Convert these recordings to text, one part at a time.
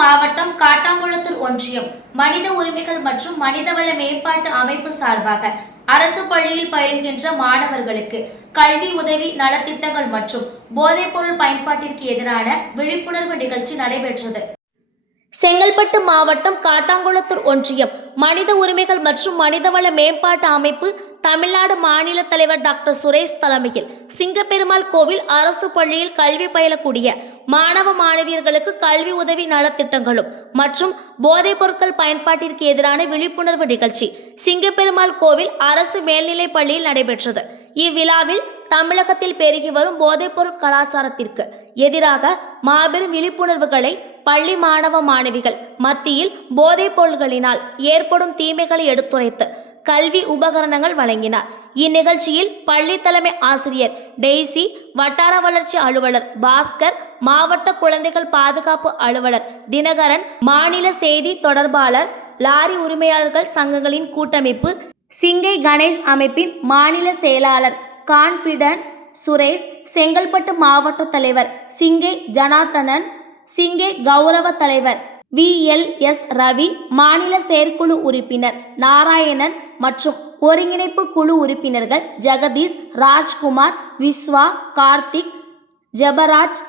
மாவட்டம் காட்டாங்குளத்தூர் ஒன்றியம் மனித உரிமைகள் மற்றும் மனிதவள மேம்பாட்டு அமைப்பு சார்பாக அரசு பள்ளியில் பயில்கின்ற மாணவர்களுக்கு கல்வி உதவி நலத்திட்டங்கள் மற்றும் போதைப்பொருள் பயன்பாட்டிற்கு எதிரான விழிப்புணர்வு நிகழ்ச்சி நடைபெற்றது. செங்கல்பட்டு மாவட்டம் காட்டாங்குளத்தூர் ஒன்றியம் மனித உரிமைகள் மற்றும் மனிதவள மேம்பாட்டு அமைப்பு தமிழ்நாடு மாநில தலைவர் டாக்டர் சுரேஷ் தலைமையில் சிங்கப்பெருமாள் கோவில் அரசு பள்ளியில் கல்வி பயிலக்கூடிய மாணவ மாணவியர்களுக்கு கல்வி உதவி நலத்திட்டங்களும் மற்றும் போதைப் பொருட்கள் பயன்பாட்டிற்கு எதிரான விழிப்புணர்வு நிகழ்ச்சி சிங்கப்பெருமாள் கோவில் அரசு மேல்நிலைப் பள்ளியில் நடைபெற்றது. இவ்விழாவில் தமிழகத்தில் பெருகி வரும் போதைப்பொருள் கலாச்சாரத்திற்கு எதிராக மாபெரும் விழிப்புணர்வுகளை பள்ளி மாணவ மாணவிகள் மத்தியில் போதைப் பொருள்களினால் ஏற்படும் தீமைகளை எடுத்துரைத்து கல்வி உபகரணங்கள் வழங்கினார். இந்நிகழ்ச்சியில் பள்ளி தலைமை ஆசிரியர் டெய்சி, வட்டார வளர்ச்சி அலுவலர் பாஸ்கர், மாவட்ட குழந்தைகள் பாதுகாப்பு அலுவலர் தினகரன், மாநில செய்தி தொடர்பாளர், லாரி உரிமையாளர்கள் சங்கங்களின் கூட்டமைப்பு, சிங்கை கணேஷ் அமைப்பின் மாநில செயலாளர் கான்பிடன் சுரேஷ், செங்கல்பட்டு மாவட்ட தலைவர் சிங்கை ஜனார்த்தனன், சிங்கை கௌரவ தலைவர் VLS ரவி, மாநில செயற்குழு உறுப்பினர் நாராயணன் மற்றும் ஒருங்கிணைப்பு குழு உறுப்பினர்கள் ஜெகதீஷ், ராஜ்குமார், விஸ்வா, கார்த்திக், ஜெபராஜ்,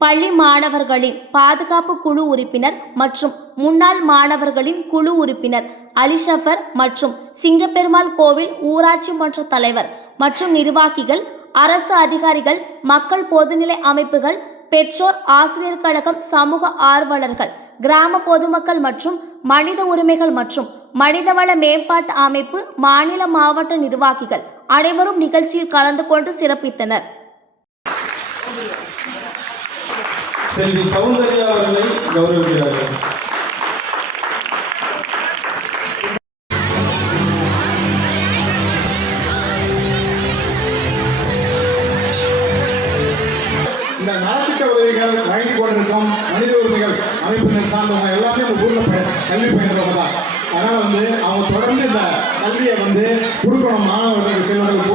பள்ளி மாணவர்களின் பாதுகாப்பு குழு உறுப்பினர் மற்றும் முன்னாள் மாணவர்களின் குழு உறுப்பினர் அலிஷபர் மற்றும் சிங்கப்பெருமாள் கோவில் ஊராட்சி மன்ற தலைவர் மற்றும் நிர்வாகிகள், அரசு அதிகாரிகள், மக்கள் பொதுநிலை அமைப்புகள், பெற்றோர், ஆசிரியர் கழகம், சமூக ஆர்வலர்கள், கிராம பொதுமக்கள் மற்றும் மனித உரிமைகள் மற்றும் மனிதவள மேம்பாட்டு அமைப்பு மாநில மாவட்ட நிர்வாகிகள் அனைவரும் நிகழ்ச்சியில் கலந்து கொண்டு சிறப்பித்தனர். செல்வி சௌந்தர்யா அவர்களை கௌரவிக்கிறார்கள். இந்த நலத்திட்ட உதவிகள் வழங்கி கொண்டிருக்கும் மனித உரிமைகள் அமைப்பினர் சார்ந்தவங்க எல்லாமே இந்த ஊரில் கல்வி பயின்றவங்க தான். அதனால் அவங்க தொடர்ந்து இந்த கல்வியை கொடுக்கணும், மாணவர்களுக்கு செல்வர்களுக்கு